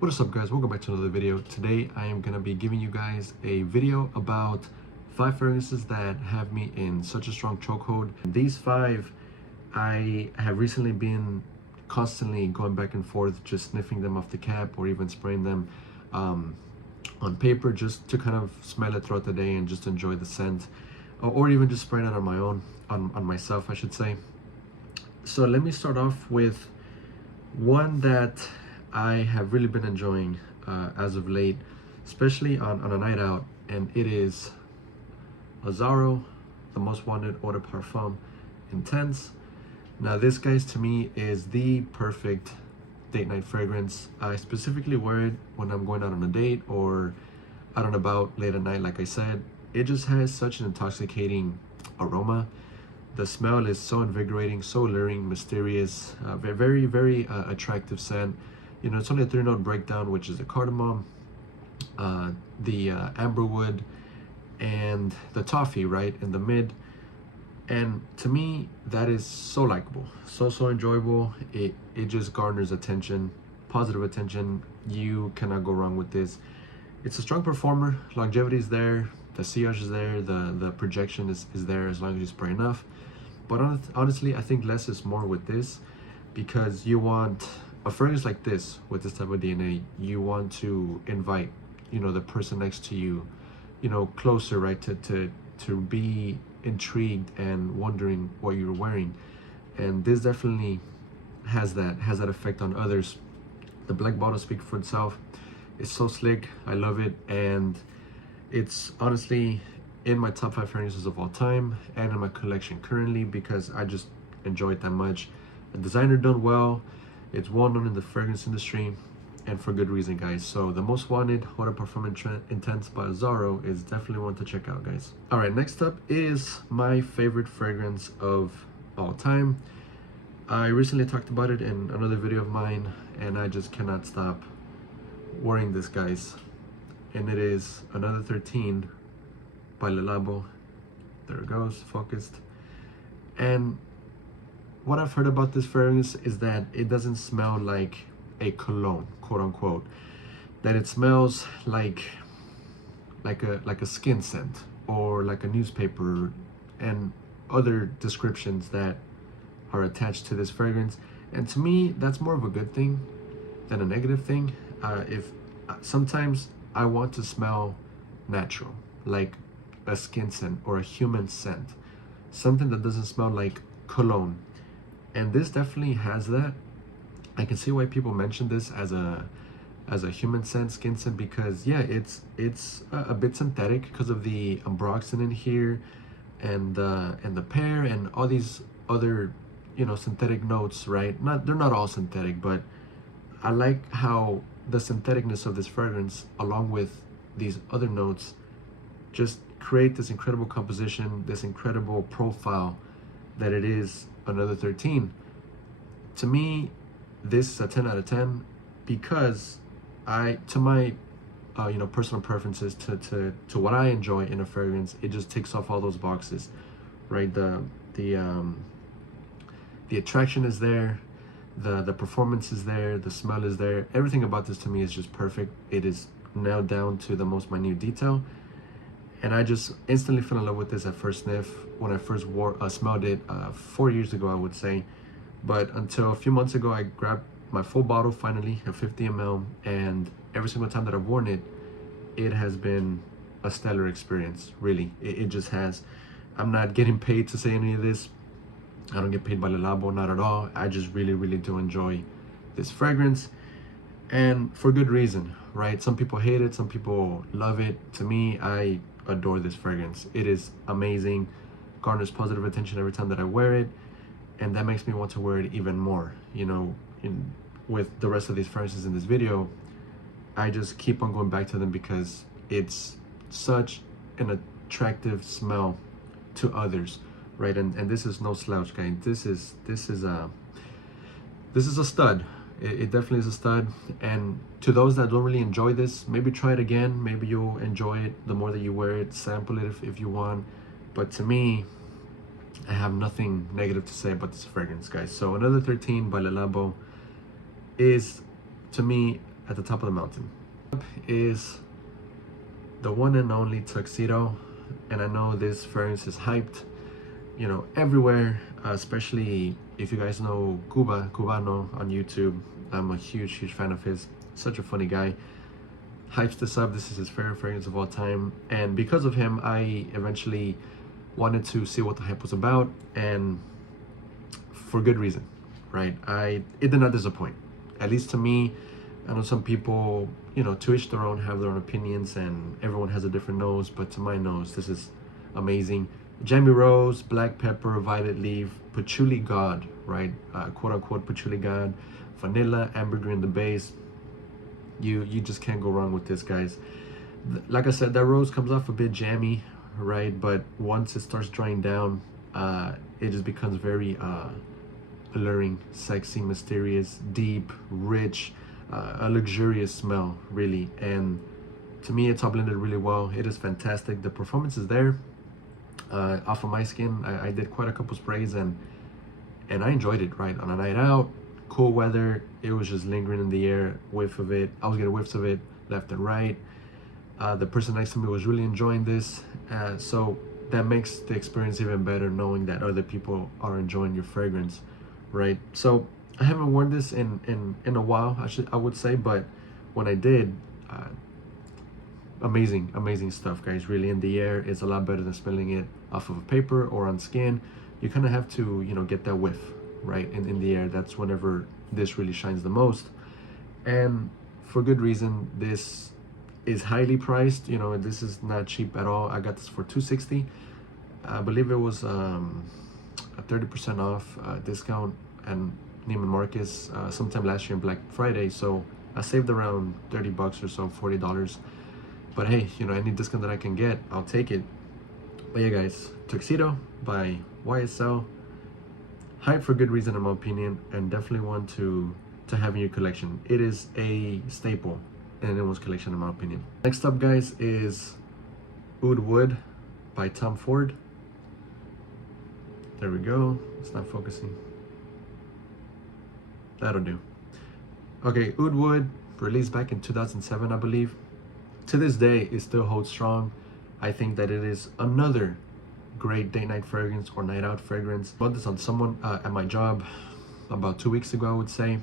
What is up, guys? Welcome back to another video. Today I am going to be giving you guys a video about 5 fragrances that have me in such a strong chokehold. These 5, I have recently been constantly going back and forth, just sniffing them off the cap or even spraying them on paper just to kind of smell it throughout the day and just enjoy the scent, or even just spraying it on my own, on myself I should say. So let me start off with one that I have really been enjoying as of late, especially on a night out, and it is Azzaro, the Most Wanted Eau de Parfum Intense. Now this, guys, to me is the perfect date night fragrance. I specifically wear it when I'm going out on a date or out and about late at night. Like I said, it just has such an intoxicating aroma. The smell is so invigorating, so alluring, mysterious, very, very attractive scent. You know, it's only a 3-note breakdown, which is the cardamom, the amberwood, and the toffee, right, in the mid. And to me, that is so likable, so enjoyable. It just garners attention, positive attention. You cannot go wrong with this. It's a strong performer. Longevity is there. The sillage is there. The projection is there as long as you spray enough. But honestly, I think less is more with this, because you want a fragrance like this with this type of DNA. You want to invite, you know, the person next to you, you know, closer, right, to be intrigued and wondering what you're wearing. And this definitely has that effect on others. The black bottle speaks for itself. It's so slick. I love it, and it's honestly in my top 5 fragrances of all time and in my collection currently, because I just enjoy it that much. The designer done well. It's well known in the fragrance industry, and for good reason, guys. So the Most Wanted Eau de Parfum Intense by Azzaro is definitely one to check out, guys. All right, next up is my favorite fragrance of all time. I recently talked about it in another video of mine, and I just cannot stop wearing this, guys. And it is Another 13 by Le Labo. There it goes, focused. And what I've heard about this fragrance is that it doesn't smell like a cologne, quote unquote. That it smells like a skin scent, or like a newspaper, and other descriptions that are attached to this fragrance. And to me, that's more of a good thing than a negative thing. If sometimes I want to smell natural, like a skin scent or a human scent, something that doesn't smell like cologne. And this definitely has that. I can see why people mention this as a human scent, skin scent, because yeah, it's a bit synthetic because of the ambroxan in here, and the pear, and all these other, you know, synthetic notes, right? They're not all synthetic, but I like how the syntheticness of this fragrance, along with these other notes, just create this incredible composition, this incredible profile that it is Another 13. To me, this is a 10 out of 10, because to my you know, personal preferences, to what I enjoy in a fragrance, it just ticks off all those boxes, right? The attraction is there, the performance is there, the smell is there. Everything about this to me is just perfect. It is nailed down to the most minute detail, and I just instantly fell in love with this at first sniff when I first smelled it 4 years ago, I would say. But until a few months ago, I grabbed my full bottle finally, a 50 ml, and every single time that I've worn it, it has been a stellar experience. Really, it just has. I'm not getting paid to say any of this. I don't get paid by Le Labo, not at all. I just really do enjoy this fragrance, and for good reason, right? Some people hate it, some people love it. To me, I adore this fragrance. It is amazing, garners positive attention every time that I wear it, and that makes me want to wear it even more. You know, with the rest of these fragrances in this video, I just keep on going back to them because it's such an attractive smell to others, right? And this is no slouch, guys. This is a stud. It definitely is a stud. And to those that don't really enjoy this, maybe try it again. Maybe you'll enjoy it the more that you wear it. Sample it if you want. But to me, I have nothing negative to say about this fragrance, guys. So Another 13 by Le Labo is, to me, at the top of the mountain. Is the one and only Tuxedo, and I know this fragrance is hyped, you know, everywhere, especially if you guys know Cubano on YouTube. I'm a huge fan of his. Such a funny guy. Hypes this up. This is his favorite fragrance of all time, and because of him, I eventually wanted to see what the hype was about, and for good reason, right? It did not disappoint, at least to me. I know some people, you know, to each their own, have their own opinions, and everyone has a different nose, but to my nose, this is amazing. Jammy Rose, Black Pepper, Violet Leaf, Patchouli God, right? Quote unquote Patchouli God, Vanilla, Ambergris in the base. You just can't go wrong with this, guys. Like I said, that rose comes off a bit jammy, right? But once it starts drying down, it just becomes very alluring, sexy, mysterious, deep, rich, a luxurious smell, really. And to me, it's all blended really well. It is fantastic. The performance is there. Off of my skin, I did quite a couple sprays, and I enjoyed it, right? On a night out, cool weather, it was just lingering in the air, whiff of it. I was getting whiffs of it left and right. The person next to me was really enjoying this, so that makes the experience even better, knowing that other people are enjoying your fragrance, right? So I haven't worn this in a while, I would say, but when I did, amazing stuff, guys. Really, in the air, it's a lot better than smelling it off of a paper or on skin. You kind of have to, you know, get that whiff, right? In the air, that's whenever this really shines the most, and for good reason. This is highly priced, you know. This is not cheap at all. I got this for $260. I believe it was a 30% off discount and Neiman Marcus sometime last year in Black Friday, so I saved around 30 bucks or so, $40. But hey, you know, any discount that I can get, I'll take it. But yeah, guys, Tuxedo by YSL, hype for good reason in my opinion, and definitely one to have in your collection. It is a staple in anyone's collection in my opinion. Next up, guys, is Oud Wood by Tom Ford. There we go. It's not focusing. That'll do. Okay, Oud Wood, released back in 2007, I believe. To this day, it still holds strong. I think that it is another great date night fragrance or night out fragrance. I bought this on someone at my job about 2 weeks ago, I would say.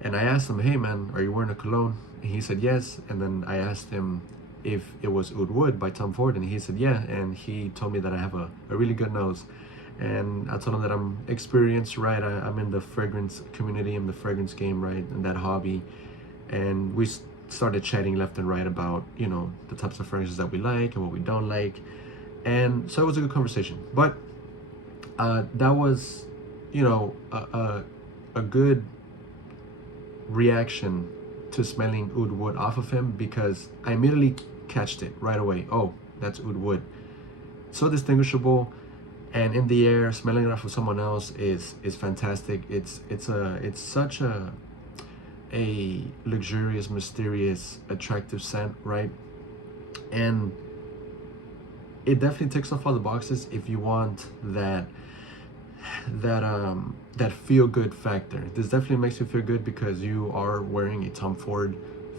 And I asked him, hey man, are you wearing a cologne? And he said yes. And then I asked him if it was Oud Wood by Tom Ford, and he said yeah. And he told me that I have a really good nose. And I told him that I'm experienced, right? I'm in the fragrance community, in the fragrance game, right? And that hobby. And we started chatting left and right about, you know, the types of fragrances that we like and what we don't like. And so it was a good conversation. But that was, you know, a good reaction to smelling Oud Wood off of him, because I immediately catched it right away. Oh, that's Oud Wood. So distinguishable, and in the air, smelling it off of someone else is fantastic. It's such a luxurious, mysterious, attractive scent, right? And it definitely ticks off all the boxes if you want that feel good factor. This definitely makes you feel good because you are wearing a Tom Ford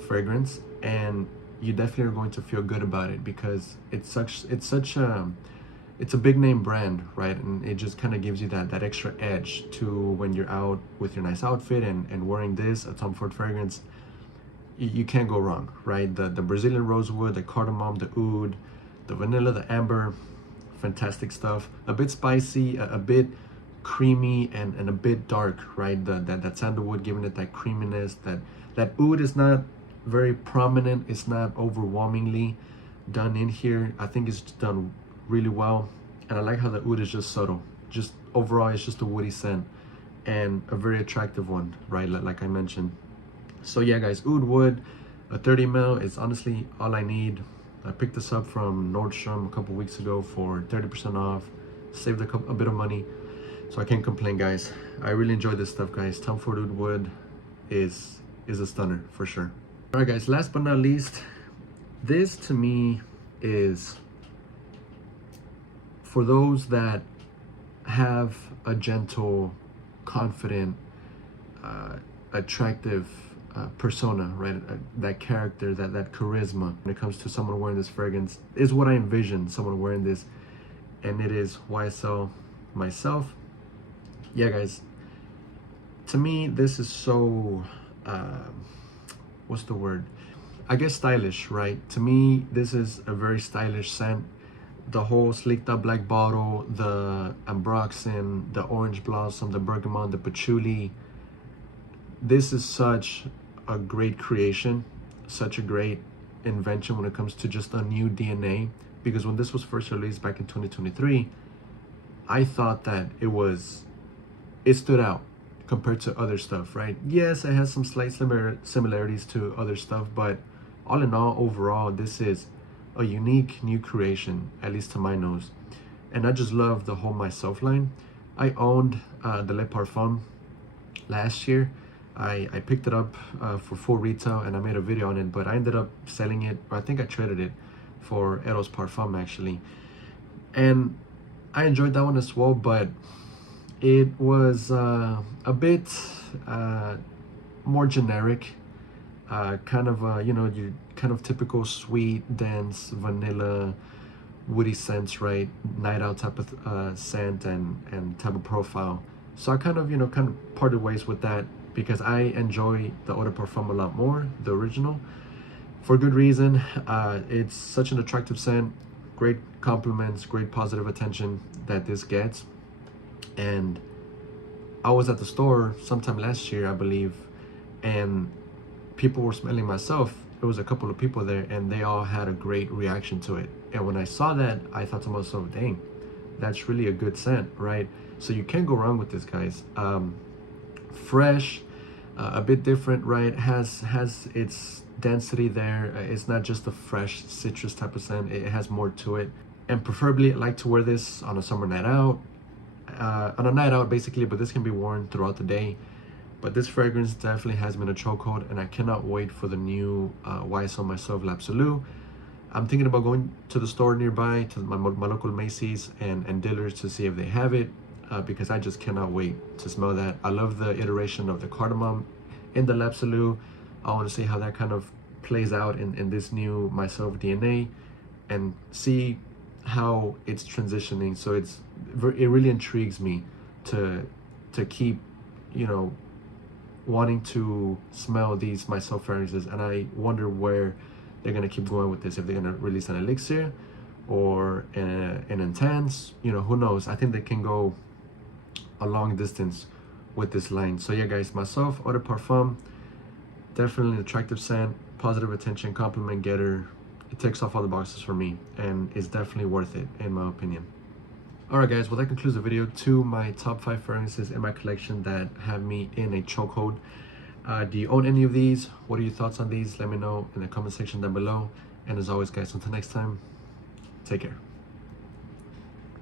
fragrance, and you definitely are going to feel good about it because it's a big name brand, right? And it just kind of gives you that extra edge to when you're out with your nice outfit and wearing this, a Tom Ford fragrance. You can't go wrong, right? The Brazilian rosewood, the cardamom, the oud, the vanilla, the amber, fantastic stuff. A bit spicy, a bit creamy, and a bit dark, right? That sandalwood giving it that creaminess. That oud is not very prominent. It's not overwhelmingly done in here. I think it's done really well, and I like how the oud is just subtle. Just overall, it's just a woody scent and a very attractive one, right? Like I mentioned. So yeah, guys, Oud Wood, a 30 ml is honestly all I need. I picked this up from Nordstrom a couple weeks ago for 30% off. Saved a bit of money, so I can't complain, guys. I really enjoyed this stuff, guys. Tom Ford Oud Wood is a stunner for sure. All right, guys, last but not least, this to me is for those that have a gentle, confident, attractive persona, right? That character, that charisma when it comes to someone wearing this fragrance is what I envision someone wearing this, and it is YSL myself. Yeah, guys, to me this is so what's the word? I guess stylish, right? To me, this is a very stylish scent. The whole sleeked up black bottle, the ambroxan, the orange blossom, the bergamot, the patchouli. This is such a great creation, such a great invention when it comes to just a new DNA. Because when this was first released back in 2023, I thought that it stood out compared to other stuff, right? Yes, it has some slight similarities to other stuff, but all in all, overall, this is a unique new creation, at least to my nose. And I just love the whole Myself line. I owned the Le Parfum last year. I picked it up for full retail and I made a video on it, but I ended up selling it, or I think I traded it for Eros Parfum actually. And I enjoyed that one as well, but it was a bit more generic, kind of your kind of typical sweet, dense, vanilla, woody scents, right? Night out type of scent and type of profile. So I kind of parted ways with that because I enjoy the Eau de Parfum a lot more, the original, for good reason. It's such an attractive scent, great compliments, great positive attention that this gets. And I was at the store sometime last year, I believe, and people were smelling Myself. There was a couple of people there and they all had a great reaction to it. And when I saw that, I thought to myself, dang, that's really a good scent, right? So you can't go wrong with this, guys. Fresh, a bit different, right? Has its density there. It's not just a fresh citrus type of scent. It has more to it. And preferably I like to wear this on a summer night out, on a night out basically, but this can be worn throughout the day. But this fragrance definitely has been a chokehold, and I cannot wait for the new YSL Myself L'Absolu. I'm thinking about going to the store nearby, to my local Macy's and Dillard's to see if they have it, because I just cannot wait to smell that. I love the iteration of the cardamom in the L'Absolu. I want to see how that kind of plays out in this new Myself DNA and see how it's transitioning. So it really intrigues me to keep, wanting to smell these Myself fragrances, and I wonder where they're gonna keep going with this. If they're gonna release an elixir or an intense, who knows? I think they can go a long distance with this line. So yeah, guys, Myself Eau de Parfum, definitely an attractive scent, positive attention, compliment getter. It ticks off all the boxes for me and is definitely worth it in my opinion. Alright guys, well that concludes the video to my top 5 fragrances in my collection that have me in a chokehold. Do you own any of these? What are your thoughts on these? Let me know in the comment section down below. And as always guys, until next time, take care.